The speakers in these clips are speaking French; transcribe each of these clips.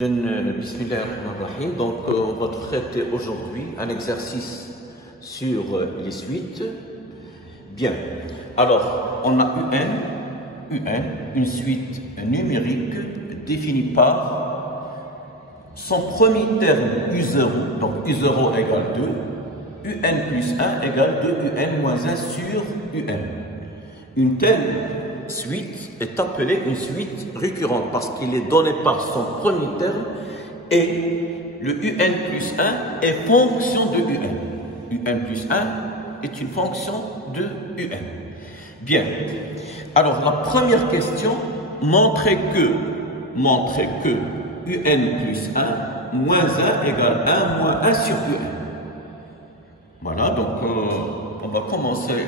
Bismillahirrahmanirrahim. Donc, on va traiter aujourd'hui un exercice sur les suites. Bien. Alors, on a UN, une suite numérique définie par son premier terme U0. Donc, U0 égale 2, UN plus 1 égale 2UN moins 1 sur UN. Une telle suite est appelée une suite récurrente parce qu'il est donné par son premier terme et le UN plus 1 est fonction de UN. UN plus 1 est une fonction de UN. Bien. Alors, la première question, montrer que UN plus 1 moins 1 égale 1 moins 1 sur UN. Voilà, donc on va commencer.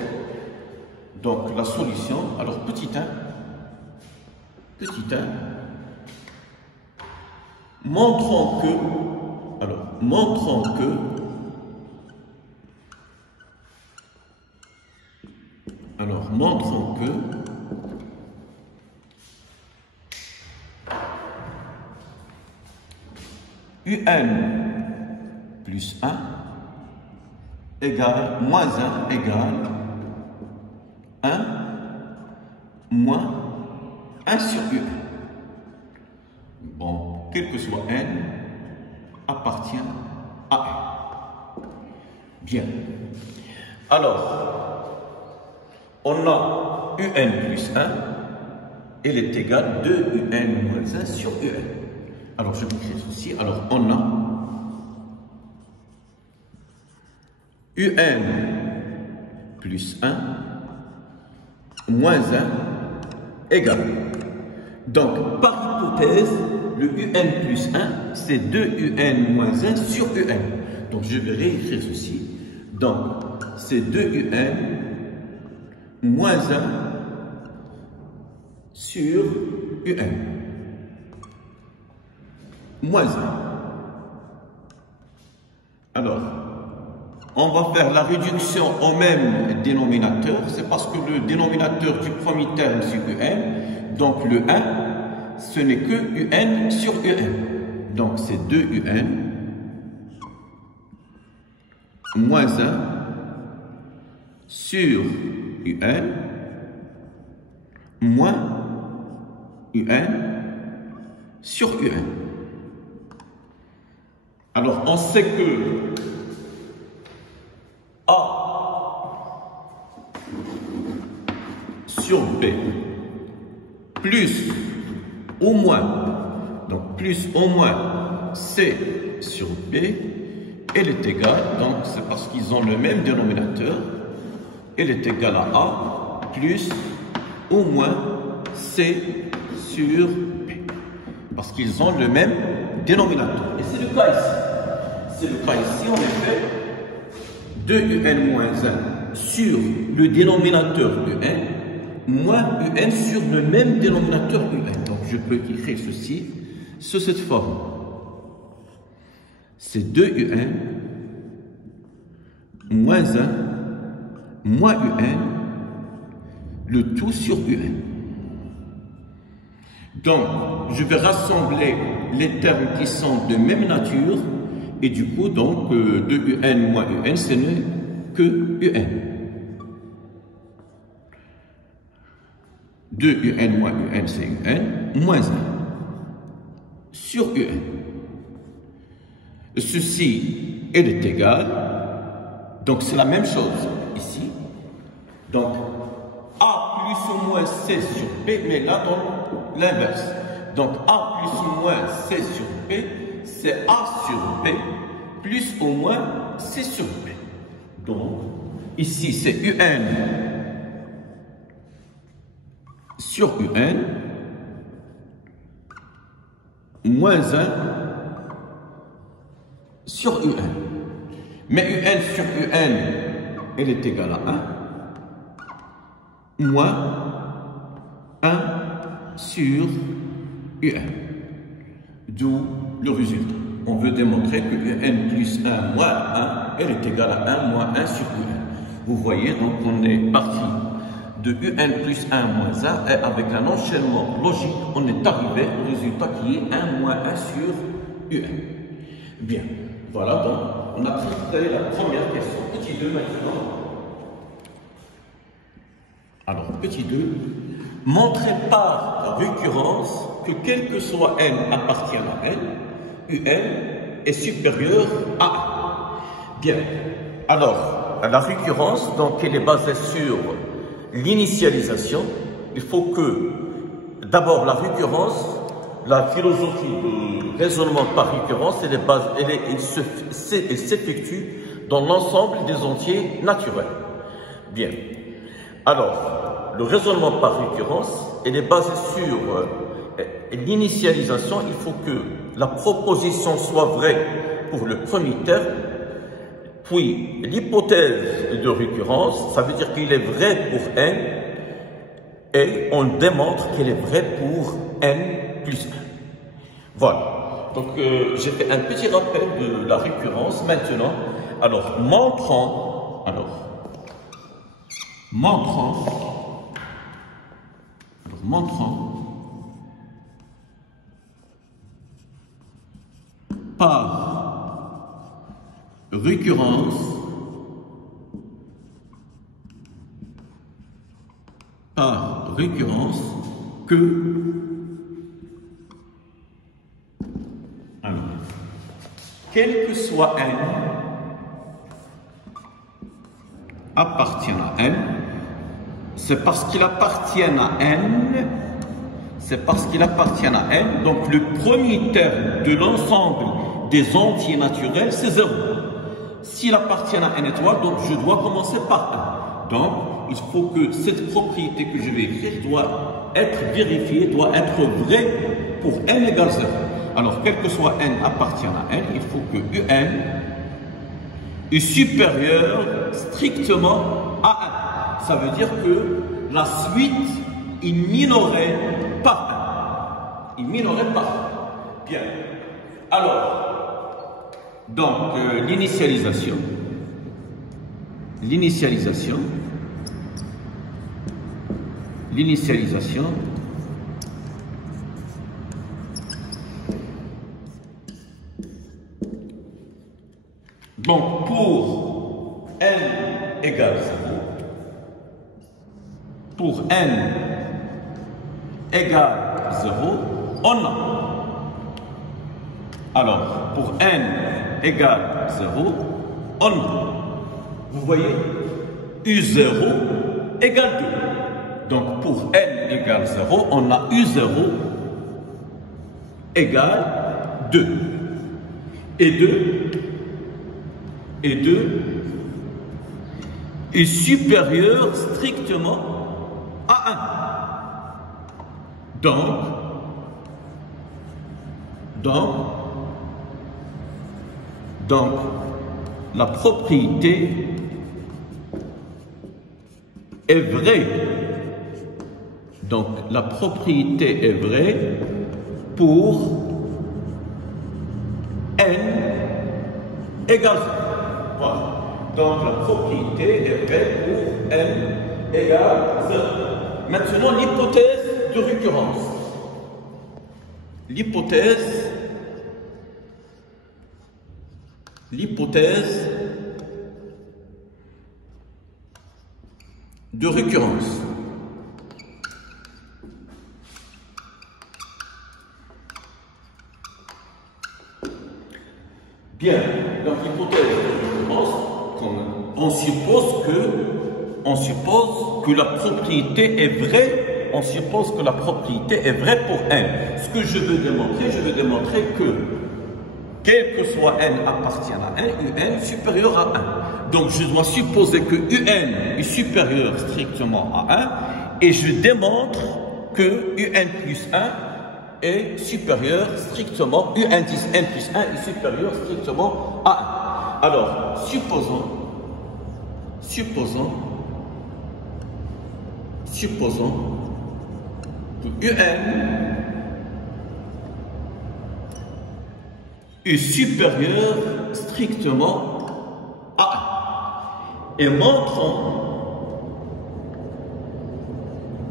Donc la solution, alors petit 1, montrons que UN plus 1 égale moins 1 égale 1 moins 1 sur UN. Bon, quel que soit N, appartient à N. Bien. Alors, on a UN plus 1, elle est égale 2UN moins 1 sur UN. Alors, je vous écris ceci. Alors, on a UN plus 1 moins 1 égale. Donc, par hypothèse, le UN plus 1, c'est 2UN moins 1 sur UN. Donc, je vais réécrire ceci. Donc, c'est 2UN moins 1 sur UN. Moins 1. Alors, on va faire la réduction au même dénominateur. C'est parce que le dénominateur du premier terme c'est UN. Donc le 1, ce n'est que UN sur UN. Donc c'est 2UN moins 1 sur UN moins UN sur UN. Alors on sait que A sur B plus ou moins, donc plus ou moins C sur B, elle est égale, donc c'est parce qu'ils ont le même dénominateur, elle est égale à A plus ou moins C sur B, parce qu'ils ont le même dénominateur. Et c'est le cas ici. C'est le cas ici, en effet. 2UN moins 1 sur le dénominateur UN, moins UN sur le même dénominateur UN. Donc je peux écrire ceci sous cette forme. C'est 2UN moins 1 moins UN, le tout sur UN. Donc je vais rassembler les termes qui sont de même nature. Et du coup, donc, 2UN moins UN, ce n'est que UN. 2UN moins UN, c'est UN, moins 1. Sur UN. Ceci, elle est égale. Donc, c'est la même chose ici. Donc, A plus ou moins C sur B, mais là, dans l'inverse. Donc, A plus ou moins C sur B, c'est A sur B plus ou moins C sur B. Donc, ici, c'est UN sur UN moins 1 sur UN. Mais UN sur UN, elle est égale à 1 moins 1 sur UN. D'où le résultat. On veut démontrer que UN plus 1 moins 1, elle est égale à 1 moins 1 sur UN. Vous voyez, donc on est parti de un plus 1 moins 1, et avec un enchaînement logique, on est arrivé au résultat qui est 1 moins 1 sur un. Bien, voilà donc, on a traité la première question. Petit 2 maintenant. Alors, petit 2, montrez par récurrence que quel que soit n appartient à n, un est supérieur à 1. Bien, alors, la récurrence, donc, elle est basée sur l'initialisation. Il faut que, d'abord, la récurrence, la philosophie de raisonnement par récurrence, elle s'effectue dans l'ensemble des entiers naturels. Bien. Alors, le raisonnement par récurrence, elle est basé sur l'initialisation. Il faut que la proposition soit vraie pour le premier terme, puis l'hypothèse de récurrence, ça veut dire qu'il est vrai pour n, et on démontre qu'il est vrai pour n plus 1. Voilà. Donc, j'ai fait un petit rappel de la récurrence. Maintenant, alors, montrant par récurrence que quel que soit n appartient à n, c'est parce qu'il appartient à n, donc le premier terme de l'ensemble des entiers naturels, c'est 0. S'il appartient à n étoile, donc je dois commencer par 1. Donc, il faut que cette propriété que je vais écrire doit être vérifiée, doit être vraie pour n égale 0. Alors, quel que soit n appartient à n, il faut que un est supérieur strictement à 1. Ça veut dire que la suite, il minorait par 1. Bien. Alors, donc, l'initialisation. Donc, pour n égale 0, on a. Alors, pour n égale 0, on a. Vous voyez, U0 égale 2. Donc, pour n égale 0, on a U0 égale 2. Et 2 est supérieur strictement à 1. Donc, la propriété est vraie. Donc, la propriété est vraie pour n égale 0. Voilà. Donc, la propriété est vraie pour n égale 0. Maintenant, l'hypothèse de récurrence. L'hypothèse de récurrence. Bien, donc l'hypothèse de récurrence, on suppose que la propriété est vraie, pour n. Ce que je veux démontrer que quel que soit n appartient à 1, un supérieur à 1. Donc je dois supposer que un est supérieur strictement à 1 et je démontre que un plus 1 est supérieur strictement, un plus 1 est supérieur strictement à 1. Alors, supposons que un est supérieur strictement à 1. Et montrons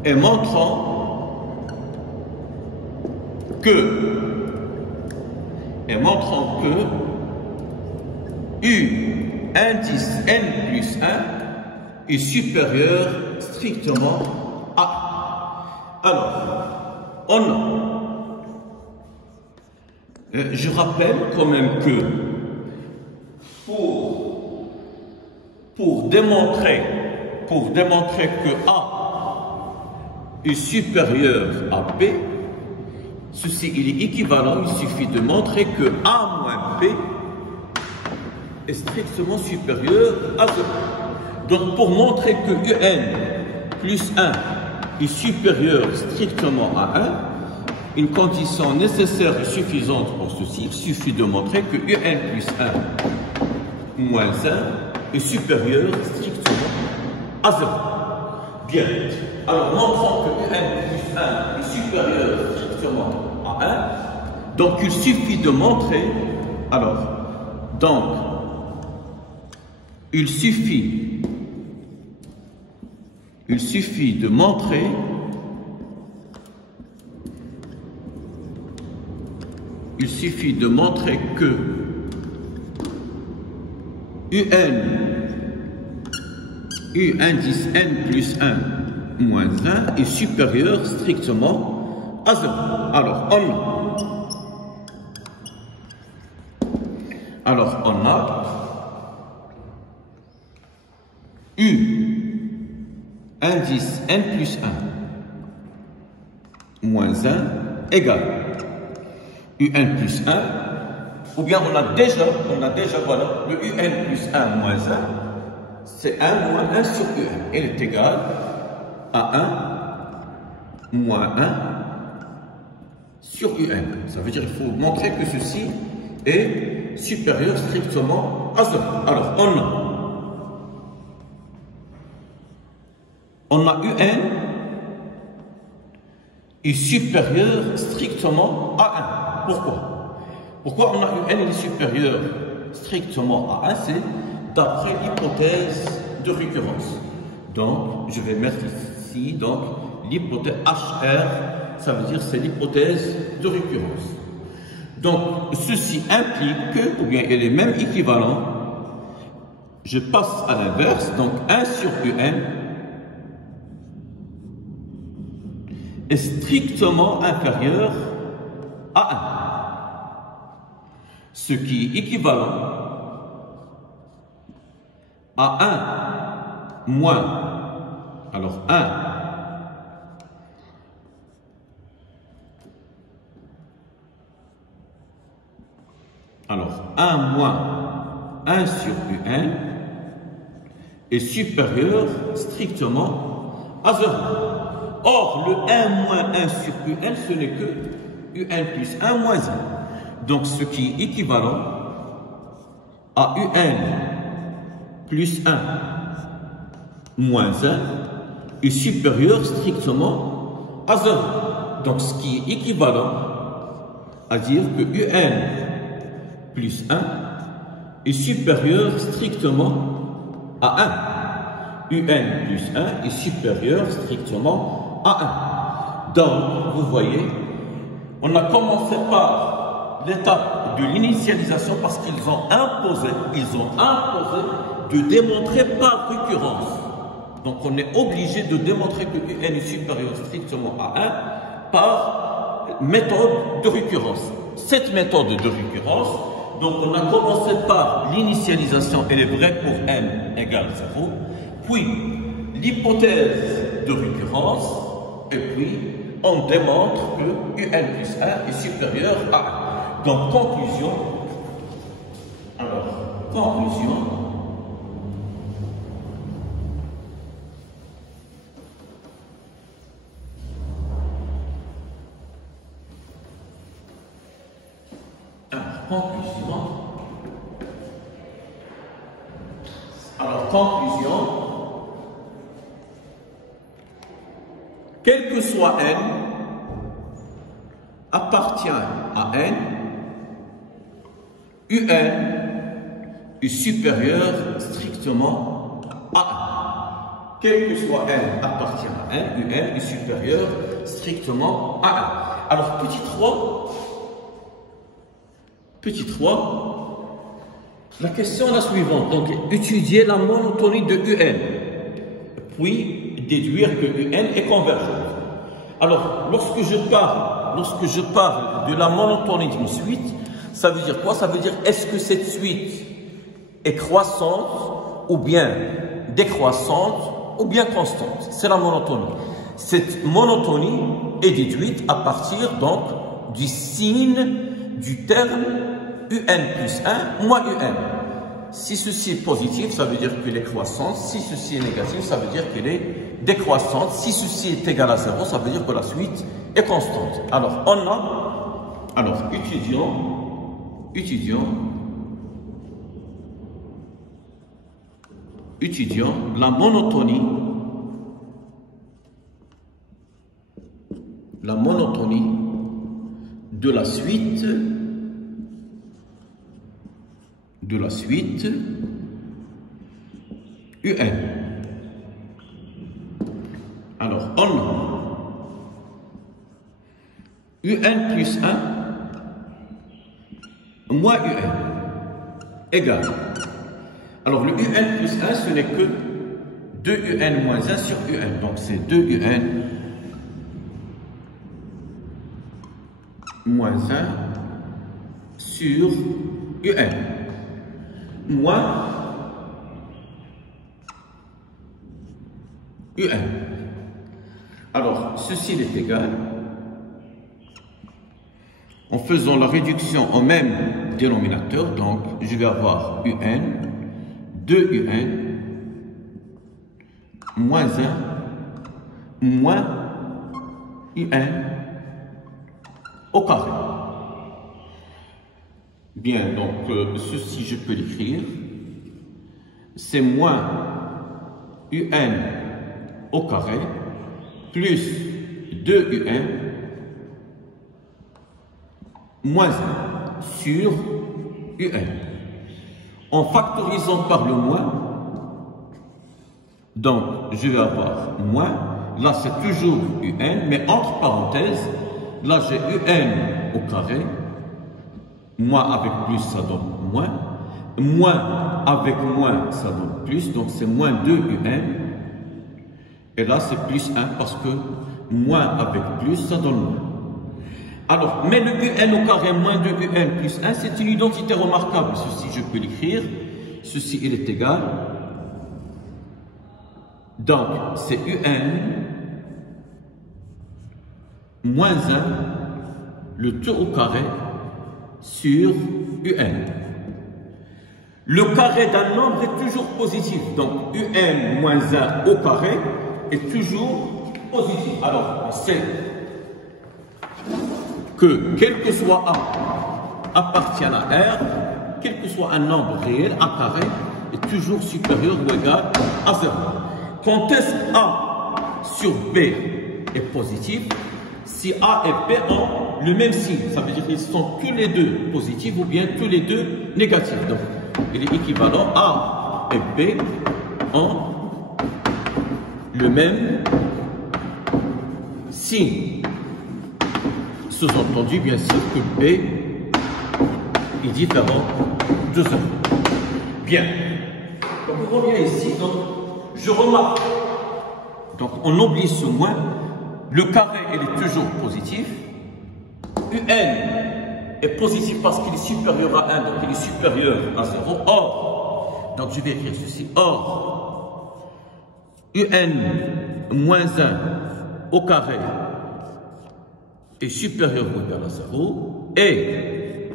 et montrant que U indice n plus 1 est supérieur strictement à 1. Alors, on a, je rappelle quand même que pour démontrer que A est supérieur à B, ceci il est équivalent, il suffit de montrer que A moins B est strictement supérieur à 0. Donc pour montrer que UN plus 1 est supérieur strictement à 1, une condition nécessaire et suffisante pour ceci, il suffit de montrer que UN plus 1 moins 1 est supérieur strictement à 0. Bien. Alors montrons que UN plus 1 est supérieur strictement à 1. Donc il suffit de montrer, il suffit de montrer que U indice n plus 1 moins 1 est supérieur strictement à 0. Alors on a U indice n plus 1 moins 1 égale UN plus 1, ou bien on a déjà, voilà, le UN plus 1 moins 1, c'est 1 moins 1 sur UN. Elle est égale à 1 moins 1 sur UN. Ça veut dire qu'il faut montrer que ceci est supérieur strictement à 0. Alors, on a UN est supérieur strictement à 1. Pourquoi on a UN est supérieur strictement à 1? C'est d'après l'hypothèse de récurrence. Donc, je vais mettre ici, donc, l'hypothèse HR, ça veut dire c'est l'hypothèse de récurrence. Donc, ceci implique que, ou bien elle est même équivalent, je passe à l'inverse, donc 1 sur UN est strictement inférieur à 1. Ce qui est équivalent à 1 moins, alors 1 moins 1 sur UN est supérieur strictement à 0. Or, le 1 moins 1 sur UN, ce n'est que UN plus 1 moins 1. Donc, ce qui est équivalent à UN plus 1 moins 1 est supérieur strictement à 0. Donc, ce qui est équivalent à dire que UN plus 1 est supérieur strictement à 1. UN plus 1 est supérieur strictement à 1. Donc, vous voyez, on a commencé par l'étape de l'initialisation parce qu'ils ont imposé de démontrer par récurrence. Donc, on est obligé de démontrer que UN est supérieur strictement à 1 par méthode de récurrence. Cette méthode de récurrence, donc on a commencé par l'initialisation, elle est vraie pour n égale 0, puis l'hypothèse de récurrence, et puis on démontre que UN plus 1 est supérieur à 1. Donc conclusion, conclusion, quel que soit n, appartient à n, UN est supérieur strictement à quel que soit n appartient à n, un est supérieur strictement à 1. Alors, petit 3, la question est la suivante. Donc, étudier la monotonie de un, puis déduire que un est convergente. Alors, lorsque je parle de la monotonie d'une suite, ça veut dire quoi? Ça veut dire, est-ce que cette suite est croissante ou bien décroissante ou bien constante? C'est la monotonie. Cette monotonie est déduite à partir donc du signe du terme un plus 1 moins un. Si ceci est positif, ça veut dire qu'il est croissant. Si ceci est négatif, ça veut dire qu'il est décroissante. Si ceci est égal à 0, ça veut dire que la suite est constante. Alors, étudions la monotonie de la suite un. Alors, on a un plus 1 moins un égale. Alors, le un plus 1, ce n'est que 2un moins 1 sur un. Donc, c'est 2un moins 1 sur un. Moins un. Alors, ceci est égal, en faisant la réduction au même dénominateur, donc je vais avoir un, 2un, moins 1, moins un au carré. Bien, donc ceci je peux l'écrire, c'est moins un au carré plus 2un moins 1 sur un. En factorisant par le moins, donc je vais avoir moins, là c'est toujours un, mais entre parenthèses, là j'ai un au carré, moins avec plus ça donne moins avec moins ça donne plus, donc c'est moins 2un, et là c'est plus 1 parce que moins avec plus ça donne moins. Alors, mais le un au carré moins 2un plus 1, c'est une identité remarquable. Ceci, je peux l'écrire. Ceci, il est égal. Donc, c'est un moins 1, le tout au carré, sur un. Le carré d'un nombre est toujours positif. Donc, un moins 1 au carré est toujours positif. Alors, on sait que quel que soit A appartient à R, quel que soit un nombre réel, A carré est toujours supérieur ou égal à 0. Quand est-ce que A sur B est positif? Si A et B ont le même signe, ça veut dire qu'ils sont tous les deux positifs ou bien tous les deux négatifs. Donc, il est équivalent. A et B ont le même signe. Sous-entendu, bien sûr, que B est différent de 0. Bien. Donc, on revient ici. Donc, je remarque. Donc, on oublie ce moins. Le carré, il est toujours positif. Un est positif parce qu'il est supérieur à 1, donc il est supérieur à 0. Or, donc je vais écrire ceci. Or, un moins 1 au carré est supérieur ou égal à 0, et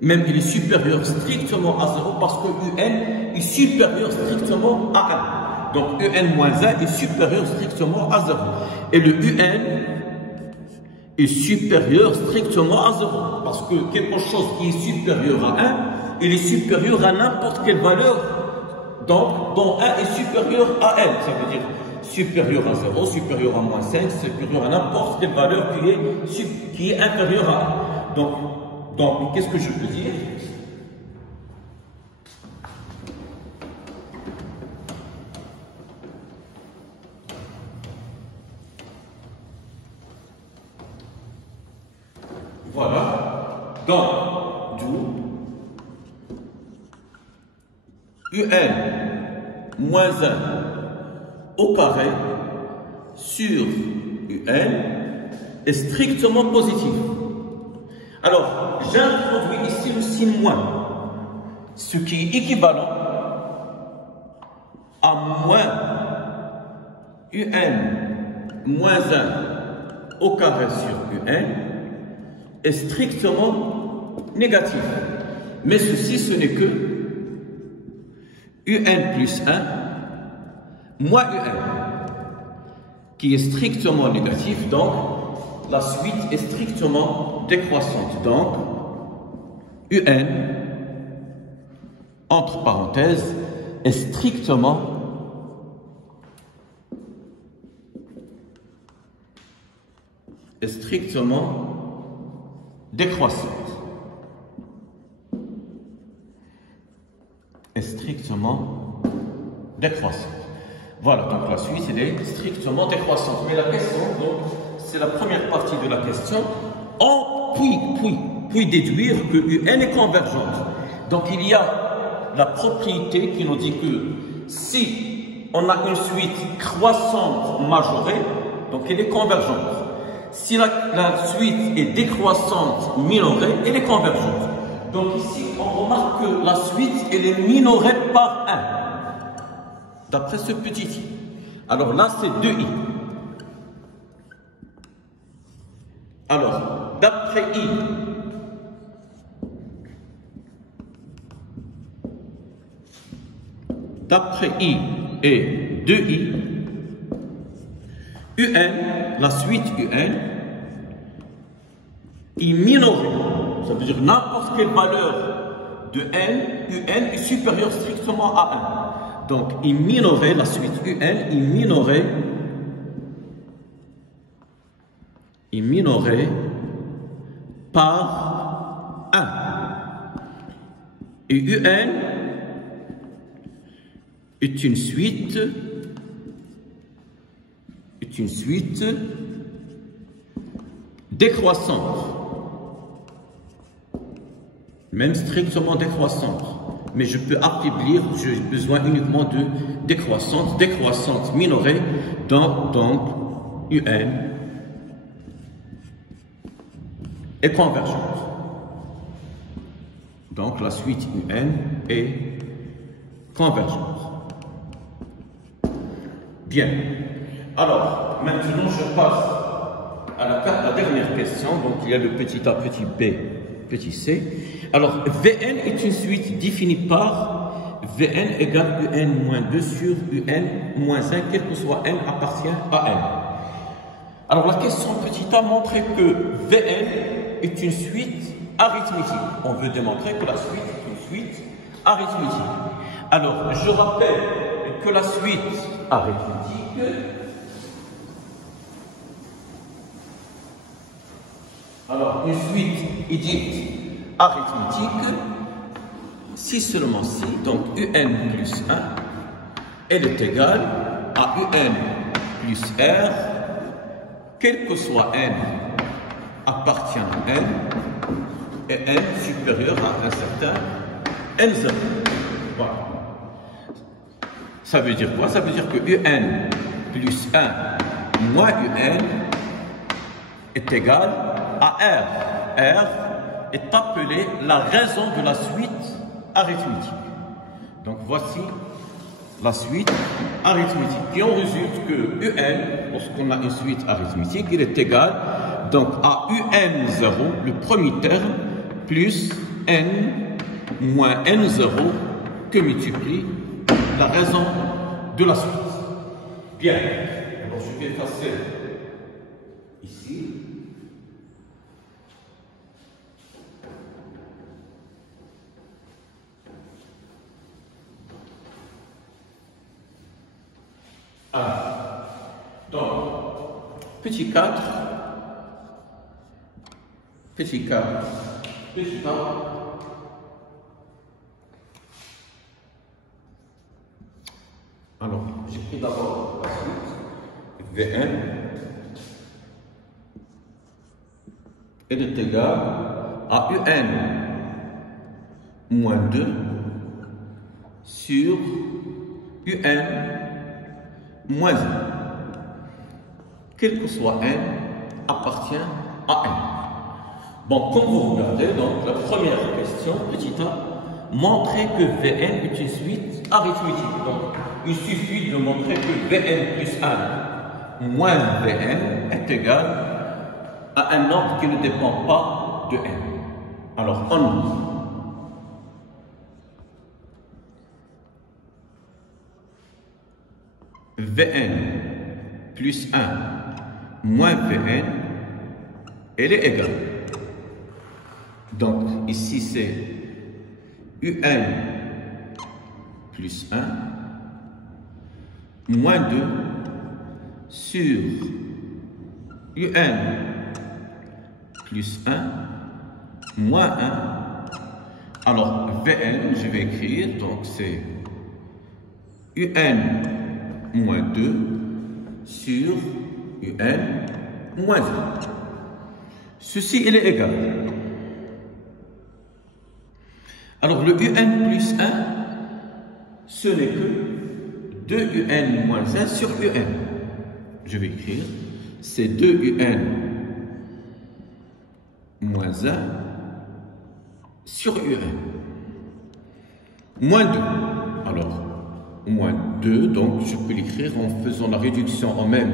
même il est supérieur strictement à 0 parce que un est supérieur strictement à 1. Donc un moins 1 est supérieur strictement à 0. Et le un est supérieur strictement à 0. Parce que quelque chose qui est supérieur à 1, il est supérieur à n'importe quelle valeur. Donc, dont 1 est supérieur à n. Ça veut dire supérieur à 0, supérieur à moins 5, supérieur à n'importe quelle valeur qui est inférieure à 1. Donc qu'est-ce que je peux dire? un moins 1 au carré sur un est strictement positif. Alors, j'introduis ici le signe moins, ce qui est équivalent à moins un moins 1 au carré sur un est strictement négatif. Mais ceci, ce n'est que un plus 1 moins un, qui est strictement négatif, donc la suite est strictement décroissante. Donc, un, entre parenthèses, est strictement décroissante. Est strictement décroissante. Voilà, donc la suite, elle est strictement décroissante. Mais la question, donc, c'est la première partie de la question. Puis déduire que UN est convergente. Donc, il y a la propriété qui nous dit que si on a une suite croissante majorée, donc elle est convergente. Si la suite est décroissante minorée, elle est convergente. Donc ici, on remarque que la suite, elle est minorée par 1. D'après ce petit i. Alors là, c'est 2i. Alors, d'après i, et 2i, un, la suite un, est minorée. Ça veut dire n'importe quelle valeur de un est supérieure strictement à 1. Donc, il minoré, la suite un, il minoré par 1. Et un est une suite décroissante, même strictement décroissante. Mais je peux affaiblir, j'ai besoin uniquement de décroissante minorée, donc un est convergente. Donc la suite un est convergente. Bien. Alors, maintenant je passe à la dernière question. Donc il y a le petit a, petit b, petit c. Alors, Vn est une suite définie par Vn égale Un moins 2 sur Un moins 1, quel que soit n appartient à n. Alors, la question petit a montre que Vn est une suite arithmétique. On veut démontrer que la suite est une suite arithmétique. Alors, je rappelle que la suite arithmétique, alors une suite est dite arithmétique si seulement si, donc un plus 1, elle est égale à un plus r, quel que soit n appartient à n, et n supérieur à un certain n0. Voilà. Ça veut dire quoi? Ça veut dire que un plus 1 moins un est égal à r. R est appelé la raison de la suite arithmétique. Donc voici la suite arithmétique. Et on résulte que un, lorsqu'on a une suite arithmétique, il est égal donc à un0, le premier terme, plus n moins n0 que multiplie la raison de la suite. Bien, alors je vais effacer ici. Donc, petit 4, petit 4, petit 1. Alors, j'écris d'abord la suite. V1 est égal à un moins 2 sur UN moins 1. Quel que soit n, appartient à n. Bon, comme vous regardez, donc la première question, petit a, montrer que Vn est une suite arithmétique. Donc, il suffit de montrer que Vn plus 1 moins Vn est égal à un nombre qui ne dépend pas de n. Alors, on Vn plus 1 moins Vn, elle est égale. Donc, ici, c'est UN plus 1 moins 2 sur UN plus 1 moins 1. Alors, Vn, je vais écrire, donc c'est UN moins 2 sur UN moins 1. Ceci, il est égal. Alors, le UN plus 1, ce n'est que 2UN moins 1 sur UN. Je vais écrire, c'est 2UN moins 1 sur UN. Moins 2. Alors, moins 2, donc je peux l'écrire en faisant la réduction en même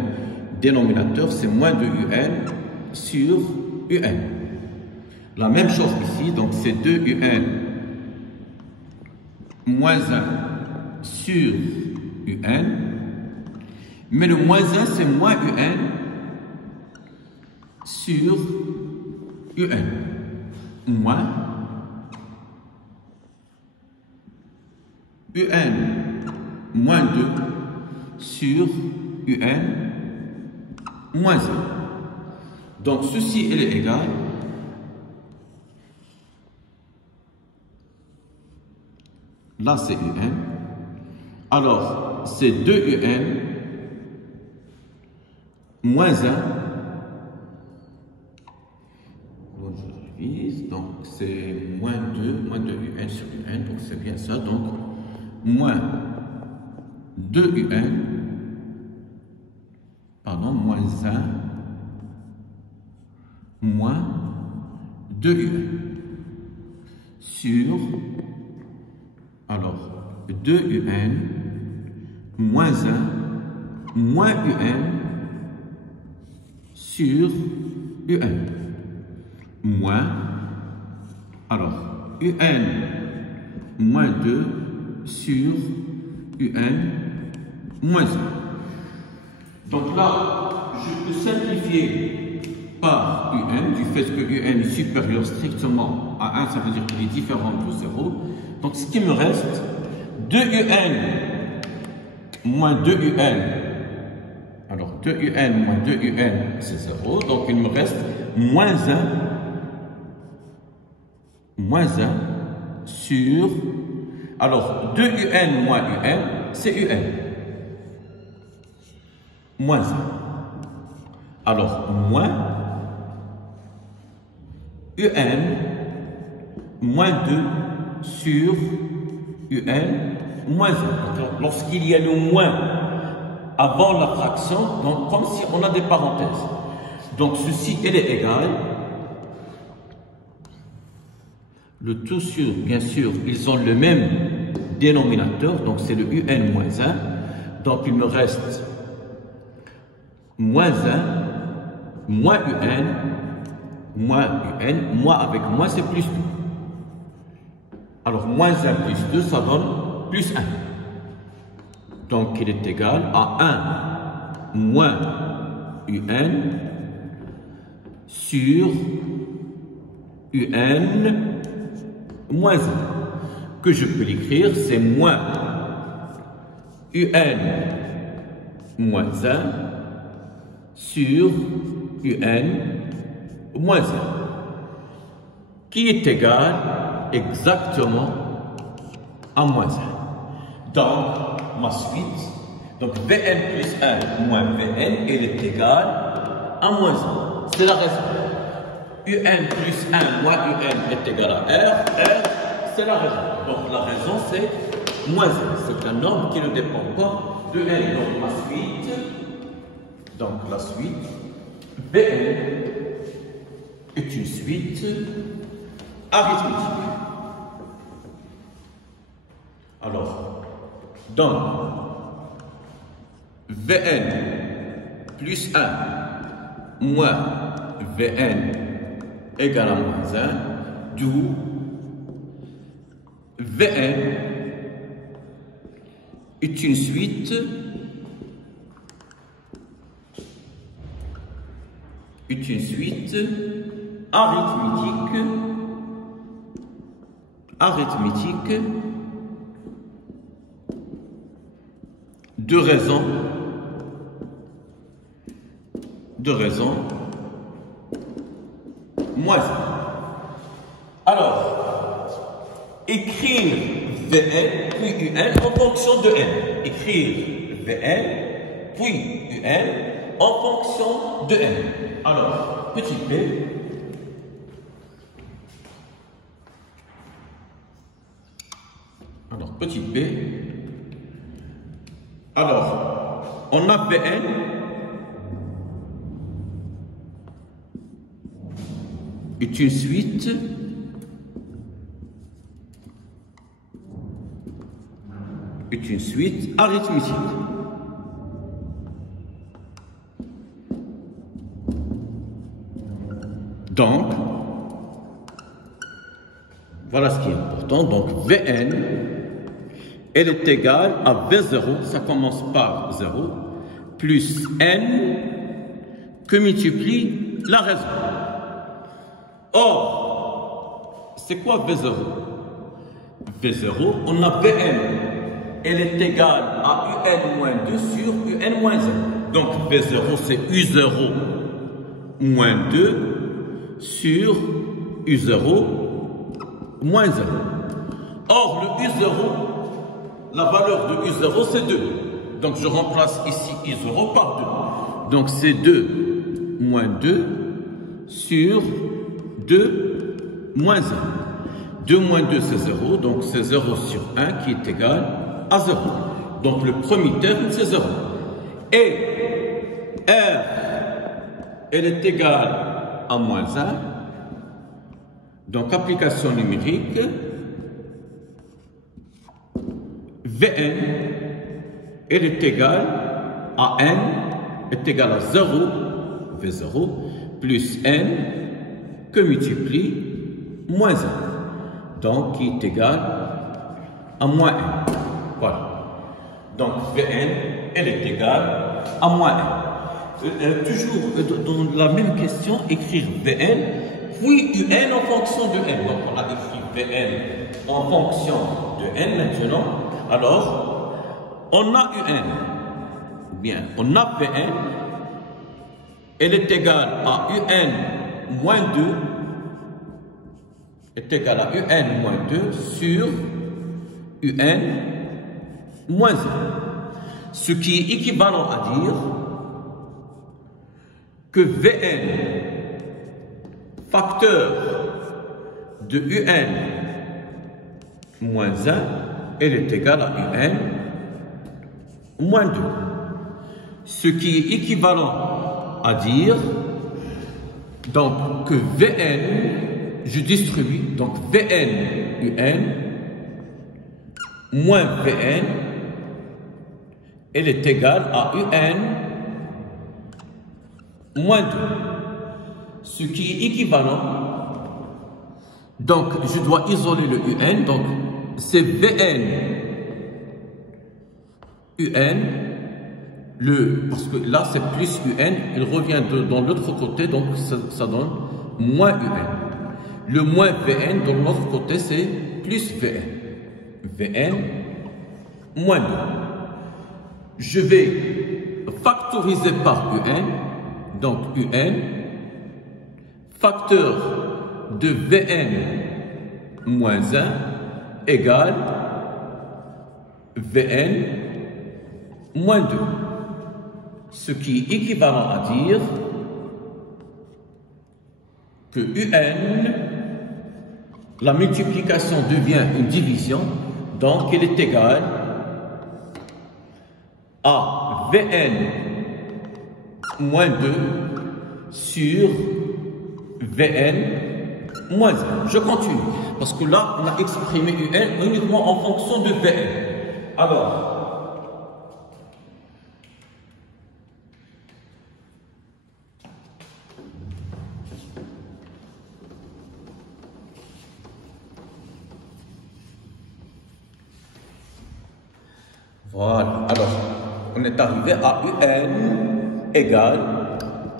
dénominateur, c'est moins 2UN sur UN. La même chose ici, donc c'est 2UN moins 1 sur UN, mais le moins 1 c'est moins UN sur UN, moins UN moins 2 sur UN moins 1. Donc ceci elle est égal là c'est UN. Alors c'est 2UN moins 1. Je divise, donc c'est moins 2UN sur UN, donc c'est bien ça. Donc moins 2UN, pardon, moins 1, moins 2UN sur, alors, 2UN, moins 1, moins UN sur UN, moins, alors, UN, moins 2 sur UN, moins 1. Donc là, je peux simplifier par UN, du fait que UN est supérieur strictement à 1, ça veut dire qu'il est différent de 0. Donc ce qui me reste, 2UN moins 2UN, alors 2UN moins 2UN, c'est 0, donc il me reste moins 1 sur, alors 2UN moins UN, c'est UN. Moins 1. Alors, moins UN moins 2 sur UN moins 1. Lorsqu'il y a le moins avant la fraction, donc comme si on a des parenthèses. Donc ceci, elle est égal. Le tout sur, bien sûr, ils ont le même dénominateur, donc c'est le UN moins 1. Donc il me reste moins 1, moins UN, moins avec moins c'est plus 2. Alors moins 1 plus 2, ça donne plus 1. Donc il est égal à 1 moins UN sur UN moins 1. Que je peux l'écrire, c'est moins UN moins 1 sur UN moins 1, qui est égal exactement à moins 1. Donc, ma suite, donc Vn plus 1 moins Vn, elle est égale à moins 1. C'est la raison. Un plus 1 moins un est égal à R, R, c'est la raison. Donc la raison c'est moins 1. C'est un nombre qui ne dépend pas de n. Donc la suite, Bn est une suite arithmétique. Alors, donc, Vn plus 1 moins Vn égale à moins 1, d'où Vn est une suite arithmétique de raison moins 1. Alors, écrire Vn puis Un en fonction de n. Écrire Vn puis Un en fonction de n. Alors, petit p. Alors, petit p. Alors, on a Vn est une suite arithmétique. Donc, voilà ce qui est important. Donc, Vn, elle est égale à V0, ça commence par 0, plus n que multiplie la raison. Or, c'est quoi V0? V0, on a Vn, elle est égale à Un moins 2 sur Un moins 1. Donc, V0, c'est U0 moins 2 sur U0 moins 1. Or, le U0, la valeur de U0, c'est 2. Donc, je remplace ici U0 par 2. Donc, c'est 2 moins 2 sur 2 moins 1. 2 moins 2, c'est 0. Donc, c'est 0 sur 1 qui est égal à 0. Donc, le premier terme, c'est 0. Et R, elle est égale à moins 1. Donc, application numérique. Vn, elle est égale à n, est égale à 0, V0, plus n, que multiplie moins 1. Donc, qui est égal à moins 1. Voilà. Donc, Vn, elle est égale à moins 1. Toujours dans la même question, écrire Vn, puis Un en fonction de n. Donc, on a écrit Vn en fonction de n maintenant. Alors, on a Un. Bien, on a Vn. Elle est égale à Un moins 2. Est égale à Un moins 2 sur Un moins 1. Ce qui est équivalent à dire que Vn facteur de Un moins 1, elle est égale à Un moins 2. Ce qui est équivalent à dire donc que Vn, je distribue, donc Vn Un moins Vn, elle est égale à Un moins 2. Ce qui est équivalent, donc je dois isoler le Un, donc c'est Vn Un, parce que là c'est plus Un, il revient dans l'autre côté, donc ça donne moins Un. Le moins Vn dans l'autre côté c'est plus Vn. Vn moins 2. Je vais factoriser par Un, donc Un, facteur de Vn moins 1 égale Vn moins 2. Ce qui est équivalent à dire que Un, la multiplication devient une division Donc, elle est égale à Vn moins 2 sur Vn moins 1. Je continue, parce que là, on a exprimé Un uniquement en fonction de Vn. Alors, voilà. Alors, on est arrivé à Un égale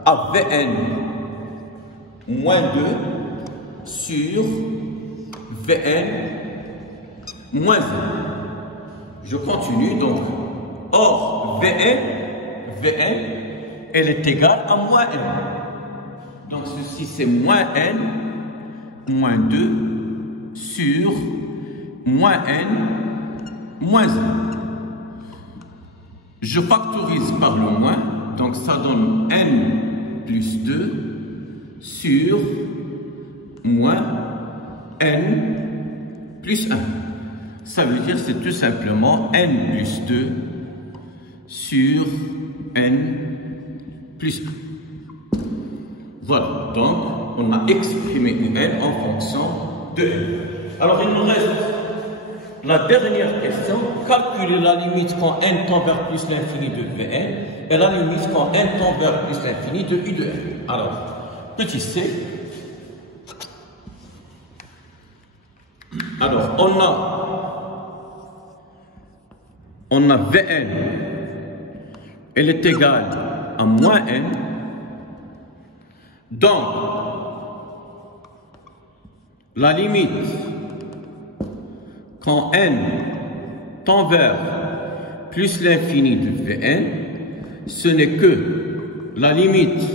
à Vn moins 2 sur Vn moins 1. Je continue donc. Or, Vn, elle est égale à moins n. Donc, ceci c'est moins n moins 2 sur moins n moins 1. Je factorise par le moins, donc ça donne n plus 2 sur moins n plus 1. Ça veut dire que c'est tout simplement n plus 2 sur n plus 1. Voilà, donc on a exprimé un en fonction de n. Alors il nous reste la dernière question, calculer la limite quand n tend vers plus l'infini de Vn et la limite quand n tend vers plus l'infini de U de n. Alors, petit c. Alors, on a Vn, elle est égale à moins n. Donc, la limite quand n tend vers plus l'infini de Vn, ce n'est que la limite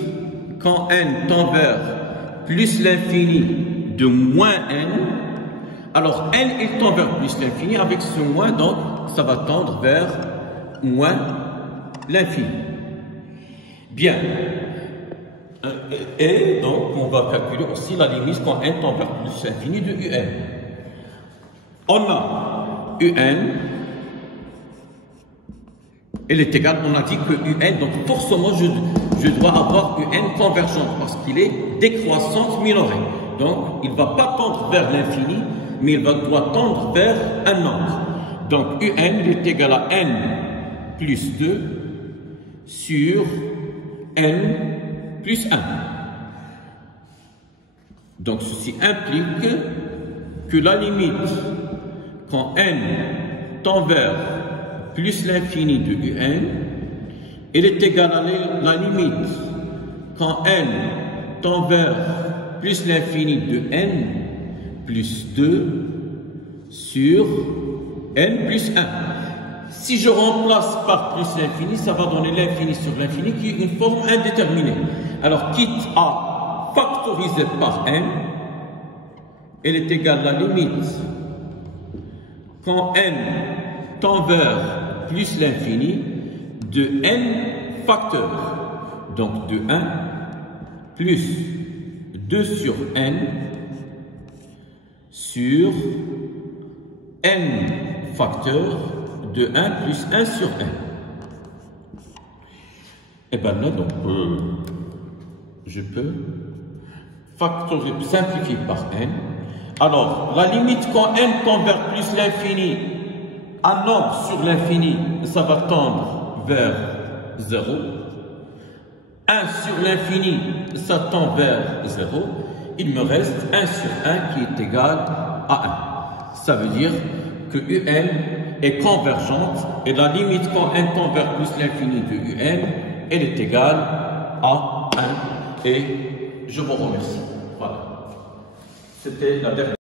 quand n tend vers plus l'infini de moins n. Alors n il tend vers plus l'infini, avec ce moins, donc ça va tendre vers moins l'infini. Bien. Et donc on va calculer aussi la limite quand n tend vers plus l'infini de Un. On a Un, elle est égale, on a dit que Un, donc forcément je dois avoir Un convergente parce qu'il est décroissante minorée. Donc il ne va pas tendre vers l'infini, mais il doit tendre vers un nombre. Donc Un est égal à n plus 2 sur n plus 1. Donc ceci implique que la limite quand n tend vers plus l'infini de Un, elle est égale à la limite quand n tend vers plus l'infini de n plus 2 sur n plus 1. Si je remplace par plus l'infini, ça va donner l'infini sur l'infini qui est une forme indéterminée. Alors, quitte à factoriser par n, elle est égale à la limite quand n tend vers plus l'infini de n facteurs. Donc de 1 plus 2 sur n sur n facteurs de 1 plus 1 sur n. Et bien là, donc, je peux factoriser, simplifier par n. Alors, la limite quand n tend vers plus l'infini, un nombre sur l'infini, ça va tendre vers 0. 1 sur l'infini, ça tend vers 0. Il me reste 1 sur 1 qui est égal à 1. Ça veut dire que Un est convergente et la limite quand n tend vers plus l'infini de Un, elle est égale à 1. Et je vous remercie. Voilà. C'était la dernière.